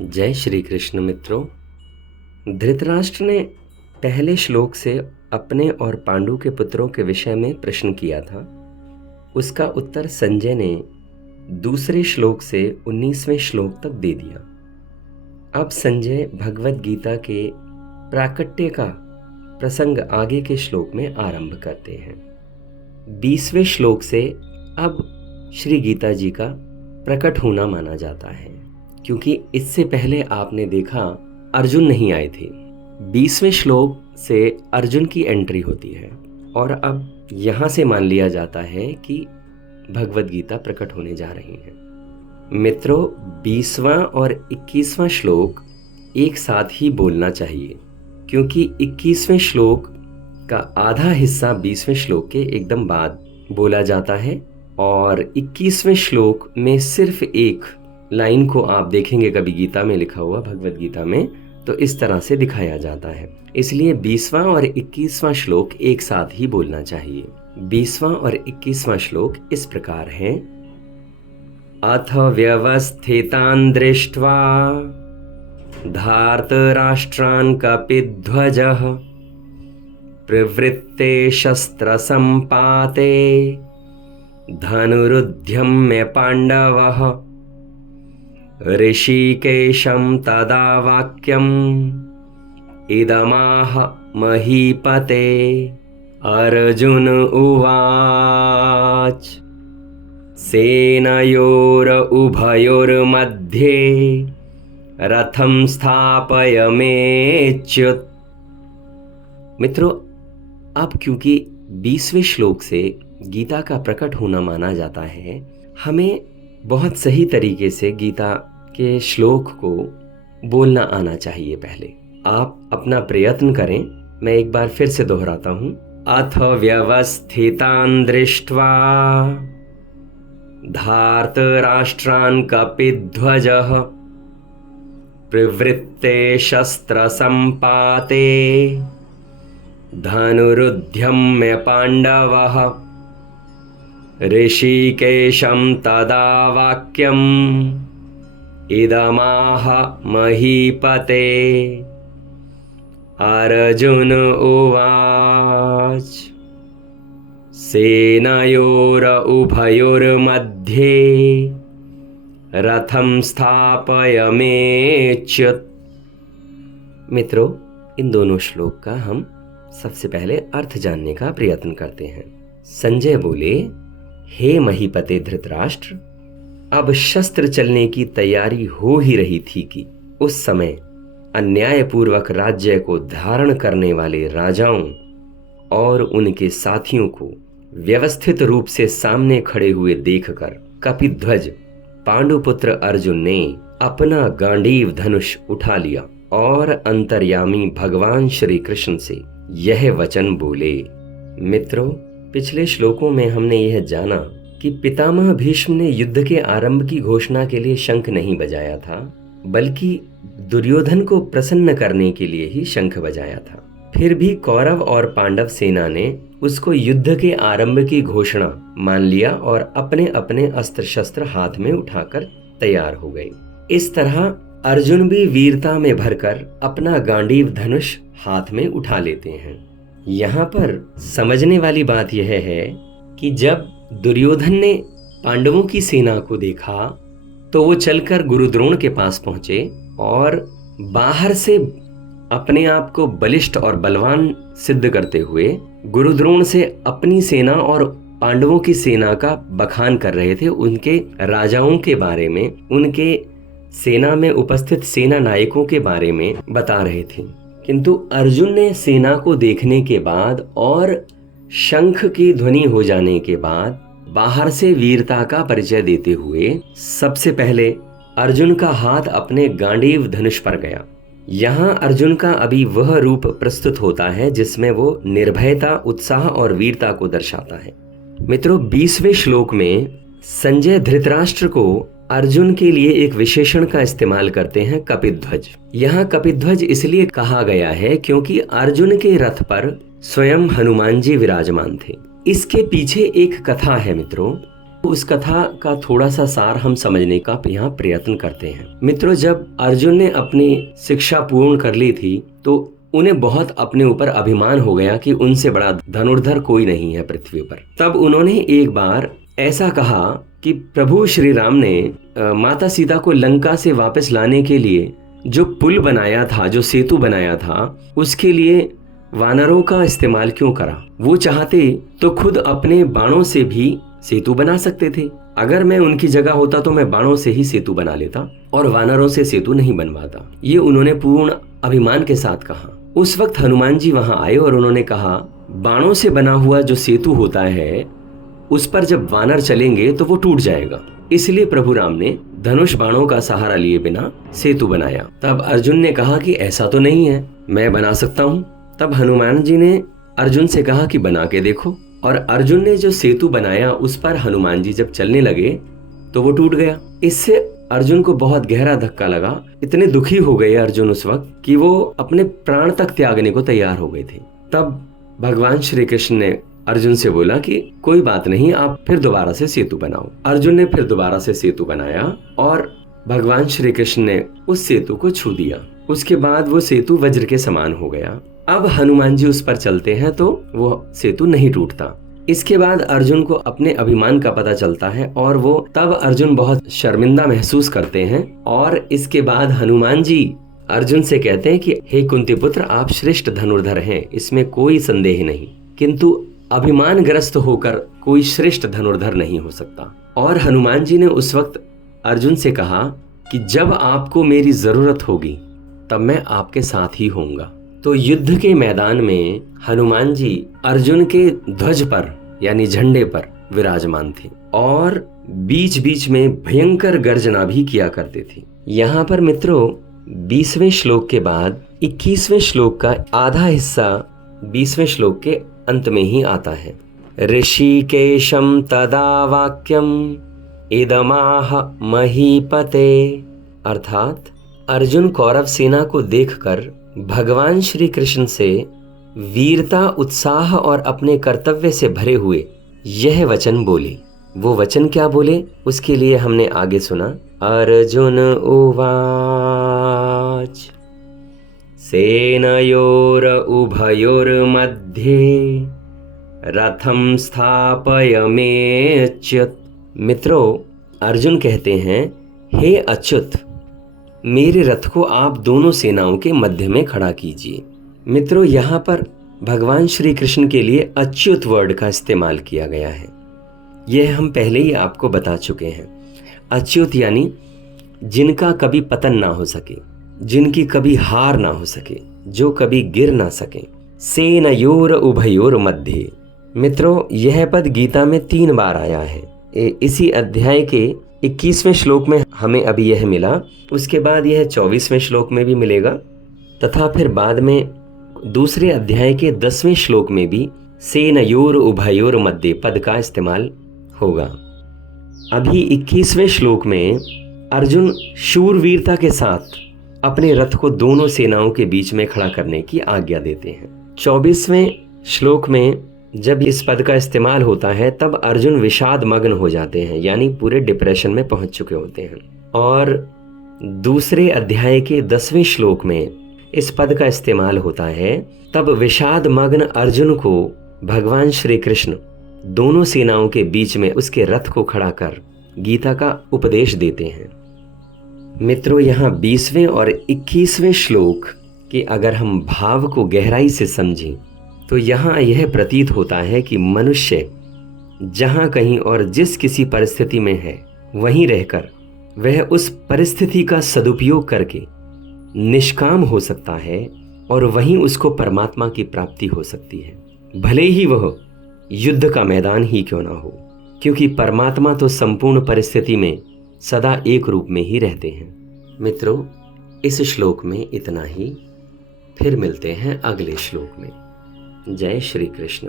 जय श्री कृष्ण मित्रों। धृतराष्ट्र ने पहले श्लोक से अपने और पांडु के पुत्रों के विषय में प्रश्न किया था। उसका उत्तर संजय ने दूसरे श्लोक से 19वें श्लोक तक दे दिया। अब संजय भगवत गीता के प्राकट्य का प्रसंग आगे के श्लोक में आरंभ करते हैं। 20वें श्लोक से अब श्री गीता जी का प्रकट होना माना जाता है, क्योंकि इससे पहले आपने देखा अर्जुन नहीं आए थे। 20वें श्लोक से अर्जुन की एंट्री होती है और अब यहाँ से मान लिया जाता है कि भगवत गीता प्रकट होने जा रही है। मित्रों, 20वां और 21वां श्लोक एक साथ ही बोलना चाहिए, क्योंकि 21वें श्लोक का आधा हिस्सा 20वें श्लोक के एकदम बाद बोला जाता है और 21वें श्लोक में सिर्फ एक लाइन को आप देखेंगे कभी गीता में लिखा हुआ, भगवत गीता में, तो इस तरह से दिखाया जाता है। इसलिए 20वां और 21वां श्लोक एक साथ ही बोलना चाहिए। 20वां और 21वां श्लोक इस प्रकार हैं। अथ व्यवस्थितान् दृष्ट्वा धार्तराष्ट्रान् कपिध्वजः प्रवृत्ते शस्त्रसम्पाते धनुरुद्यम्य पाण्डवः ऋषिकेशं तदा वाक्यम् इदमाह महीपते। अर्जुन उवाच सेनयोर उभयोर्मध्ये रथं स्थापयमेच्युत। मित्रों, अब क्योंकि 20वें श्लोक से गीता का प्रकट होना माना जाता है, हमें बहुत सही तरीके से गीता के श्लोक को बोलना आना चाहिए। पहले आप अपना प्रयत्न करें। मैं एक बार फिर से दोहराता हूं। अथ व्यवस्थितान् दृष्ट्वा धार्तराष्ट्रान् कपिध्वजः प्रवृत्ते शस्त्रसम्पाते धनुरुद्यम्य पाण्डवः ऋषिकेशं तदा वाक्यम् इदमाह महीपते। अर्जुन उवाच सेनयोर उभयोर्मध्ये रथं स्थापयमेच्युत। मित्रों, इन दोनों श्लोक का हम सबसे पहले अर्थ जानने का प्रयत्न करते हैं। संजय बोले, हे महीपते धृतराष्ट्र, अब शस्त्र चलने की तैयारी हो ही रही थी कि उस समय अन्यायपूर्वक राज्य को धारण करने वाले राजाओं और उनके साथियों को व्यवस्थित रूप से सामने खड़े हुए देखकर कपिध्वज पांडुपुत्र अर्जुन ने अपना गांडीव धनुष उठा लिया और अंतर्यामी भगवान श्री कृष्ण से यह वचन बोले। मित्रों, पिछले श्लोकों में हमने यह जाना कि पितामह भीष्म ने युद्ध के आरंभ की घोषणा के लिए शंख नहीं बजाया था, बल्कि दुर्योधन को प्रसन्न करने के लिए ही शंख बजाया था। फिर भी कौरव और पांडव सेना ने उसको युद्ध के आरंभ की घोषणा मान लिया और अपने अपने अस्त्र शस्त्र हाथ में उठाकर तैयार हो गए। इस तरह अर्जुन भी वीरता में भरकर अपना गांडीव धनुष हाथ में उठा लेते हैं। यहाँ पर समझने वाली बात यह है कि जब दुर्योधन ने पांडवों की सेना को देखा तो वो चलकर गुरुद्रोण के पास पहुंचे और बाहर से अपने आप को बलिष्ठ और बलवान सिद्ध करते हुए गुरुद्रोण से अपनी सेना और पांडवों की सेना का बखान कर रहे थे। उनके राजाओं के बारे में, उनके सेना में उपस्थित सेना नायकों के बारे में बता रहे थे। किंतु अर्जुन ने सेना को देखने के बाद और शंख की ध्वनि हो जाने के बाद बाहर से वीरता का परिचय देते हुए सबसे पहले अर्जुन का हाथ अपने गांडीव धनुष पर गया। यहाँ अर्जुन का अभी वह रूप प्रस्तुत होता है जिसमें वो निर्भयता, उत्साह और वीरता को दर्शाता है। मित्रों, 20वें श्लोक में संजय धृतराष्ट्र को अर्जुन के लिए एक विशेषण का इस्तेमाल करते हैं, कपिध्वज। यहाँ कपिध्वज इसलिए कहा गया है क्योंकि अर्जुन के रथ पर स्वयं हनुमान जी विराजमान थे। इसके पीछे एक कथा है मित्रों। उस कथा का थोड़ा सा सार हम समझने का यहाँ प्रयत्न करते हैं। मित्रों, जब अर्जुन ने अपनी शिक्षा पूर्ण कर ली थी तो उन्हें बहुत अपने ऊपर अभिमान हो गया कि उनसे बड़ा धनुर्धर कोई नहीं है पृथ्वी पर। तब उन्होंने एक बार ऐसा कहा कि प्रभु श्री राम ने माता सीता को लंका से वापस लाने के लिए जो पुल बनाया था, जो सेतु बनाया था, उसके लिए वानरों का इस्तेमाल क्यों करा? वो चाहते तो खुद अपने बाणों से भी सेतु बना सकते थे। अगर मैं उनकी जगह होता तो मैं बाणों से ही सेतु बना लेता और वानरों से सेतु नहीं बनवाता। ये उन्होंने पूर्ण अभिमान के साथ कहा। उस वक्त हनुमान जी वहां आए और उन्होंने कहा, बाणों से बना हुआ जो सेतु होता है उस पर जब वानर चलेंगे तो वो टूट जाएगा। इसलिए प्रभु राम ने धनुष बाणों का सहारा लिए बिना सेतु बनाया। तब अर्जुन ने कहा कि ऐसा तो नहीं है, मैं बना सकता हूँ। तब हनुमान जी ने अर्जुन से कहा कि बना के देखो। और अर्जुन ने जो सेतु बनाया उस पर हनुमान जी जब चलने लगे तो वो टूट गया। इससे अर्जुन को बहुत गहरा धक्का लगा। इतने दुखी हो गए अर्जुन उस वक्त कि वो अपने प्राण तक त्यागने को तैयार हो गए थे। तब भगवान श्री कृष्ण ने अर्जुन से बोला कि कोई बात नहीं, आप फिर दोबारा से सेतु बनाओ। अर्जुन ने फिर दोबारा से सेतु बनाया और भगवान श्री कृष्ण ने उस सेतु को छू दिया। उसके बाद वो सेतु वज्र के समान हो गया। अब हनुमान जी उस पर चलते हैं तो वो सेतु नहीं टूटता। इसके बाद अर्जुन को अपने अभिमान का पता चलता है और वो तब अर्जुन बहुत शर्मिंदा महसूस करते हैं। और इसके बाद हनुमान जी अर्जुन से कहते हैं कि हे कुंती पुत्र, आप श्रेष्ठ धनुर्धर हैं, इसमें कोई संदेह नहीं, किंतु अभिमान ग्रस्त होकर कोई श्रेष्ठ धनुर्धर नहीं हो सकता। और हनुमान जी ने उस वक्त अर्जुन से कहा कि जब आपको मेरी जरूरत होगी तब मैं आपके साथ ही होऊंगा। तो युद्ध के मैदान में हनुमान जी अर्जुन के ध्वज पर यानी झंडे पर विराजमान थे और बीच बीच में भयंकर गर्जना भी किया करते थे। यहाँ पर मित्रों 20वें श्लोक के बाद 21वें श्लोक का आधा हिस्सा 20वें श्लोक के अंत में ही आता है। ऋषिकेशम तदा वाक्यम इदमाह महीपते, अर्थात अर्जुन कौरव सेना को देखकर भगवान श्री कृष्ण से वीरता, उत्साह और अपने कर्तव्य से भरे हुए यह वचन बोले। वो वचन क्या बोले उसके लिए हमने आगे सुना। अर्जुन उवाच सेनयोर उभयोर्मध्ये रथम स्थापयमेच्युत। मित्रों, अर्जुन कहते हैं, हे अच्युत, मेरे रथ को आप दोनों सेनाओं के मध्य में खड़ा कीजिए। मित्रों, यहाँ पर भगवान श्री कृष्ण के लिए अच्युत वर्ड का इस्तेमाल किया गया है। यह हम पहले ही आपको बता चुके हैं। अच्युत यानी जिनका कभी पतन ना हो सके, जिनकी कभी हार ना हो सके, जो कभी गिर ना सके। सेनयोर उभयोर मध्य। मित्रों, यह पद गीता में 3 बार आया है। इसी अध्याय के 21वें श्लोक में हमें अभी यह मिला, उसके बाद यह 24वें श्लोक में भी मिलेगा तथा फिर बाद में दूसरे अध्याय के 10वें श्लोक में भी सेनयोर उभयोर मध्य पद का इस्तेमाल होगा। अभी 21वें श्लोक में अर्जुन शूरवीरता के साथ अपने रथ को दोनों सेनाओं के बीच में खड़ा करने की आज्ञा देते हैं। 24वें श्लोक में जब इस पद का इस्तेमाल होता है तब अर्जुन विषाद मग्न हो जाते हैं, यानी पूरे डिप्रेशन में पहुंच चुके होते हैं। और दूसरे अध्याय के 10वें श्लोक में इस पद का इस्तेमाल होता है, तब विषाद मग्न अर्जुन को भगवान श्री कृष्ण दोनों सेनाओं के बीच में उसके रथ को खड़ा कर गीता का उपदेश देते हैं। मित्रों, यहाँ 20वें और 21वें श्लोक के अगर हम भाव को गहराई से समझें तो यहाँ यह प्रतीत होता है कि मनुष्य जहाँ कहीं और जिस किसी परिस्थिति में है वहीं रहकर वह उस परिस्थिति का सदुपयोग करके निष्काम हो सकता है और वहीं उसको परमात्मा की प्राप्ति हो सकती है, भले ही वह युद्ध का मैदान ही क्यों ना हो, क्योंकि परमात्मा तो संपूर्ण परिस्थिति में सदा एक रूप में ही रहते हैं। मित्रों, इस श्लोक में इतना ही। फिर मिलते हैं अगले श्लोक में। जय श्री कृष्ण।